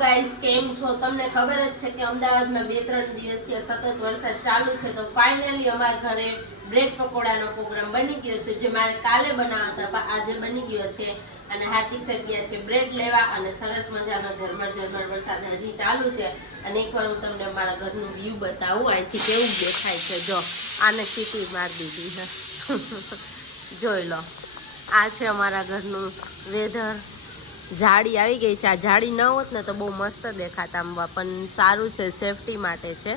Guys, કેમ છો? તમને ખબર જ છે કે અમદાવાદમાં 2-3 દિવસથી સતત વરસાદ ચાલુ છે, તો ફાઇનલી અમારા ઘરે બ્રેડ પકોડાનો પ્રોગ્રામ બની ગયો છે, જે મારે કાલે બનાવતા હતા, આજે બની ગયો છે. અને હાથી ગયા છે બ્રેડ લેવા, અને સરસ મજાનો ઝરમર વરસાદ હજી ચાલુ છે. અને એકવાર હું તમને મારા ઘરનું વ્યૂ બતાવું, અહીંથી કેવું દેખાય છે. જો આને સીટી મારી દીધી છે. જોઈ લો, આ છે અમારા ઘરનું વેધર. જાળી આવી ગઈ છે. આ જાળી ન હોત ને તો બહુ મસ્ત દેખાતા, પણ સારું છે, સેફટી માટે છે,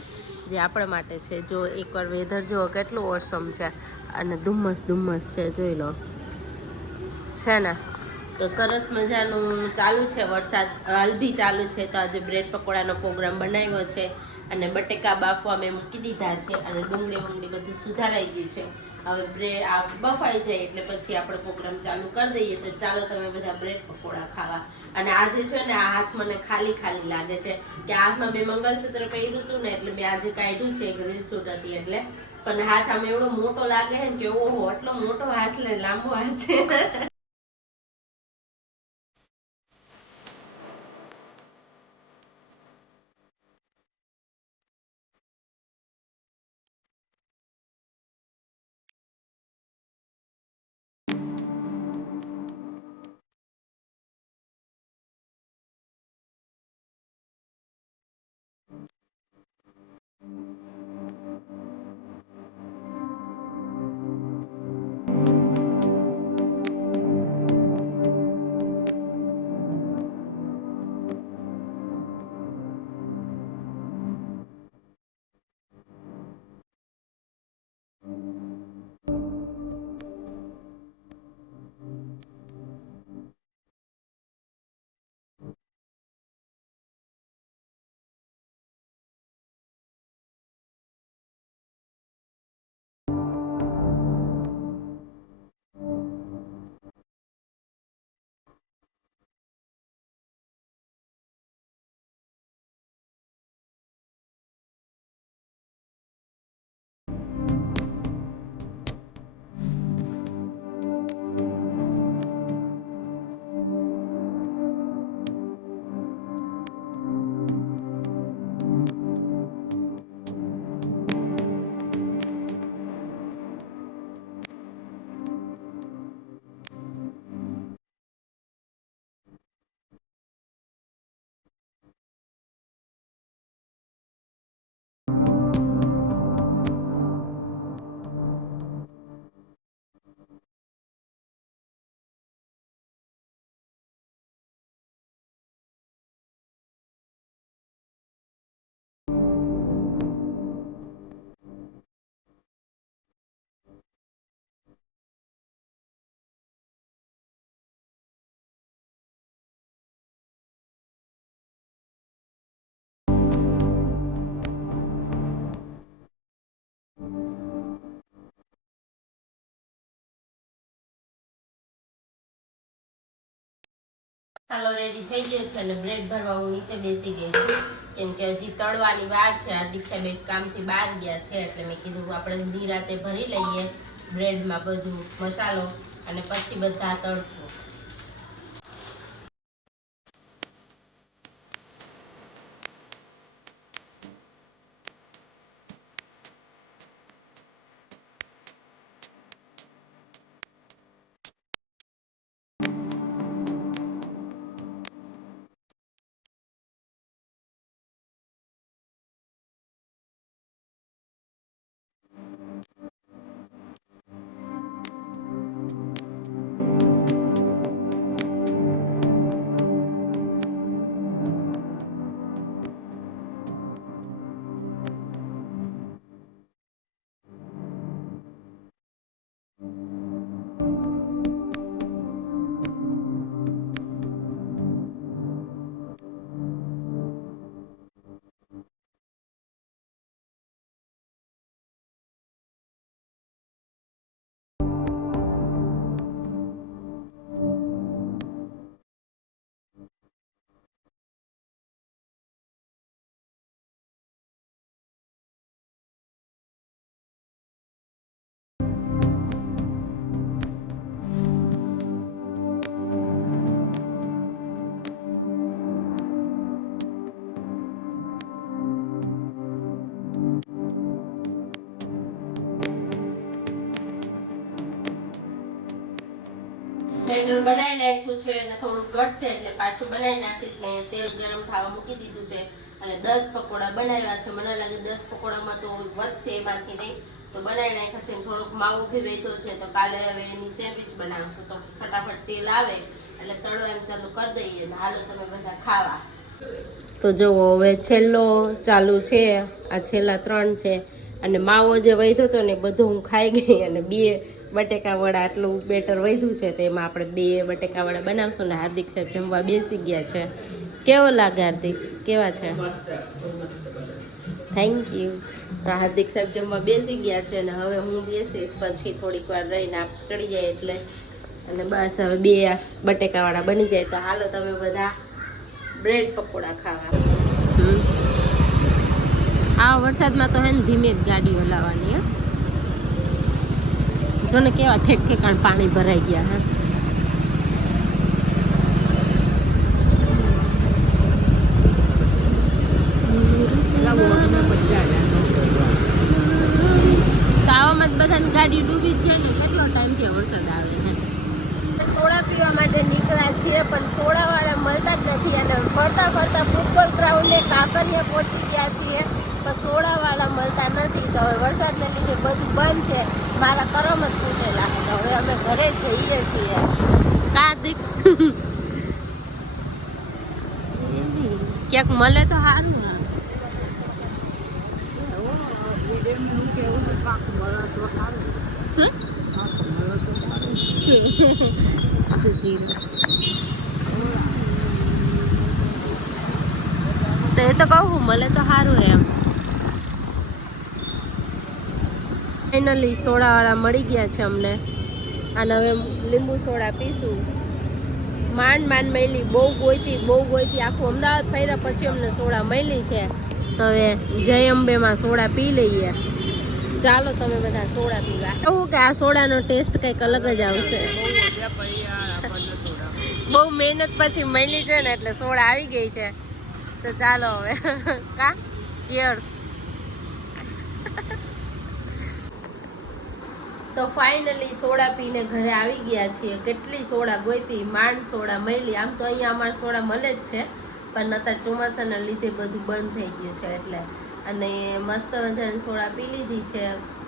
જે આપણા માટે છે. જો એકવાર વેધર જુઓ કેટલું ઓસમ છે, અને ધુમ્મસ છે, જોઈ લો છે ને. તો સરસ મજાનું ચાલુ છે વરસાદ, હાલ બી ચાલુ છે. તો આજે બ્રેડ પકોડાનો પ્રોગ્રામ બનાવ્યો છે, અને બટેકા બાફવા મેં મૂકી દીધા છે, અને ડુંગળી બધું સુધારાઈ ગયું છે. હવે બ્રેડ આ બફાઈ જાય એટલે પછી આપણે પ્રોગ્રામ ચાલુ કરી દઈએ. તો ચાલો તમે બધા બ્રેડ પકોડા ખાવા. અને આજે છે ને, આ હાથ મને ખાલી લાગે છે કે હાથમાં મેં મંગલસૂત્ર પહેર્યું હતું ને, એટલે મેં આજે કાઢ્યું છે, એક રીલ શૂટ હતી એટલે. પણ હાથ આમ એવડો મોટો લાગે છે કે ઓહો, એટલો મોટો હાથ, લાંબો હાથ છે. ચાલો, રેડી થઈ ગયો છે, અને બ્રેડ ભરવા હું નીચે બેસી ગઈ છું, કેમ કે હજી તળવાની વાર છે. હાર્દિક સાહેબ એક કામથી બહાર ગયા છે, એટલે મેં કીધું આપણે નિરાતે ભરી લઈએ બ્રેડમાં બધું મસાલો, અને પછી બધા તળશું. બેટર બનાવી નાખ્યું છે અને થોડું ઘટ છે એટલે પાછું બનાવી નાખીશ ને તેલ ગરમ થવા મૂકી દીધું છે અને 10 પકોડા બનાવ્યા છે. મને લાગે 10 પકોડામાં તો વધશે એમાંથી નહીં, તો બનાવી નાખ્યા છે. થોડોક માવો ભી વેચો છે તો કાલે હવે એની સેન્ડવિચ બનાવશું, તો ફટાફટ તેલ આવે એટલે તળો એમ ચાલુ કરી દઈએ. હાલો તમે બધા ખાવા. તો જુઓ હવે છેલ્લો ચાલુ છે, આ છેલ્લા 3 છે અને માવો જે વધ્યો હતો ને બધું હું ખાઈ ગઈ અને 2 બટેકા વડા આટલું બેટર વધ્યું છે તો એમાં આપણે 2 બટેકા વડા બનાવશું ને હાર્દિક સાહેબ જમવા બેસી ગયા છે. કેવો લાગે હાર્દિક? કેવા છે? Thank you. તો હાર્દિક સાહેબ જમવા બેસી ગયા છે અને હવે હું બેસીશ, પછી થોડીક વાર રહીને આપ ચડી જાય એટલે, અને બસ હવે 2 બટેકા વાળા બની જાય. તો હાલો તમે બધા બ્રેડ પકોડા ખાવા. આ વરસાદમાં તો હે ને ધીમે જ ગાડી હલાવવાની. હે જો ને કેવા ઠેક ઠેકાણ પાણી ભરાઈ ગયા. હે તાવામાં જ બધાની ગાડી ડૂબી જ છે ને. કેટલો ટાઈમ થયો વરસાદ આવે છે. સોડા પીવા માટે નીકળ્યા છીએ પણ સોડા વાળા મળતા જ નથી અને ફરતા ફરતા ફૂટબોલ ગ્રાઉન્ડે કાંકરિયા પહોંચી ગયા છીએ પણ સોડા વાળા મળતા નથી. તો હવે વરસાદને લીધે બધું બંધ છે. મારા કરમ જ ફૂટેલા છે. હવે અમે ઘરે જઈએ છીએ. કાર્તિક ક્યાંક મળે તો સારું. તો એ તો કહું મળે તો સારું એમ. ફાઇનલી સોડા વાળા મળી ગયા છે અમને અને હવે લીંબુ સોડા પીશું. માંડ મળી, બહુ ગોઈતી આખું અમદાવાદ ફર્યા પછી અમને સોડા મળી છે. તો હવે જય અંબેમાં સોડા પી લઈએ. ચાલો તમે બધા સોડા પીવા. કહું કે આ સોડાનો ટેસ્ટ કંઈક અલગ જ આવશે. બહુ મહેનત પછી મળી છે ને એટલે સોડા આવી ગઈ છે. તો ચાલો હવે કા ચીયર્સ. તો ફાઇનલી સોડા પીને ઘરે આવી ગયા છીએ. કેટલી સોડા ગોઈતી, માંડ સોડા મળી. આમ તો અહીંયા અમારે સોડા મળે જ છે પણ અત્યારે ચોમાસાના લીધે બધું બંધ થઈ ગયું છે એટલે. અને મસ્ત મજાની સોડા પી લીધી છે.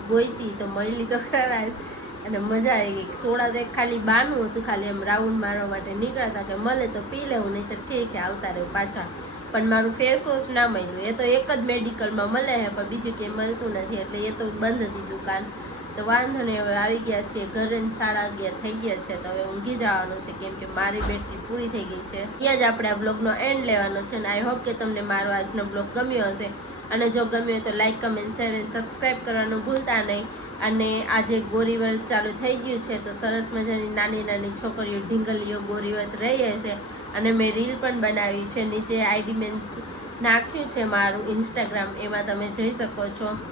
ગોઈતી તો મળી તો ખરા જ અને મજા આવી ગઈ. સોડા તો એક ખાલી બાનું હતું, ખાલી એમ રાઉન્ડ મારવા માટે નીકળ્યા હતા કે મળે તો પી લેવું, નહીં તો ઠીક આવતા રહેવું પાછા. પણ મારું ફેસ વોશ ના મળ્યું. એ તો એક જ મેડિકલમાં મળે છે પણ બીજું ક્યાંય મળતું નથી એટલે એ તો બંધ હતી દુકાન. તો વાંધો નહીં, હવે આવી ગયા છીએ ઘરે. 11:30 થઈ ગયા છે તો હવે ઊંઘી જવાનું છે કેમ કે મારી બેટરી પૂરી થઈ ગઈ છે. ત્યાં જ આપણે આ બ્લોગનો એન્ડ લેવાનો છે અને આઈ હોપ કે તમને મારો આજનો બ્લોગ ગમ્યો હશે. અને જો ગમ્યો હોય તો લાઈક, કમેન્ટ, શેર અને સબસ્ક્રાઈબ કરવાનું ભૂલતા નહીં. અને આજે ગોરીવર્ત ચાલુ થઈ ગયું છે તો સરસ મજાની નાની નાની છોકરીઓ ઢીંગલીઓ ગોરીવર્ત રહી હશે અને મેં રીલ પણ બનાવી છે. નીચે આઈડી મેં નાખ્યું છે મારું ઇન્સ્ટાગ્રામ, એમાં તમે જોઈ શકો છો.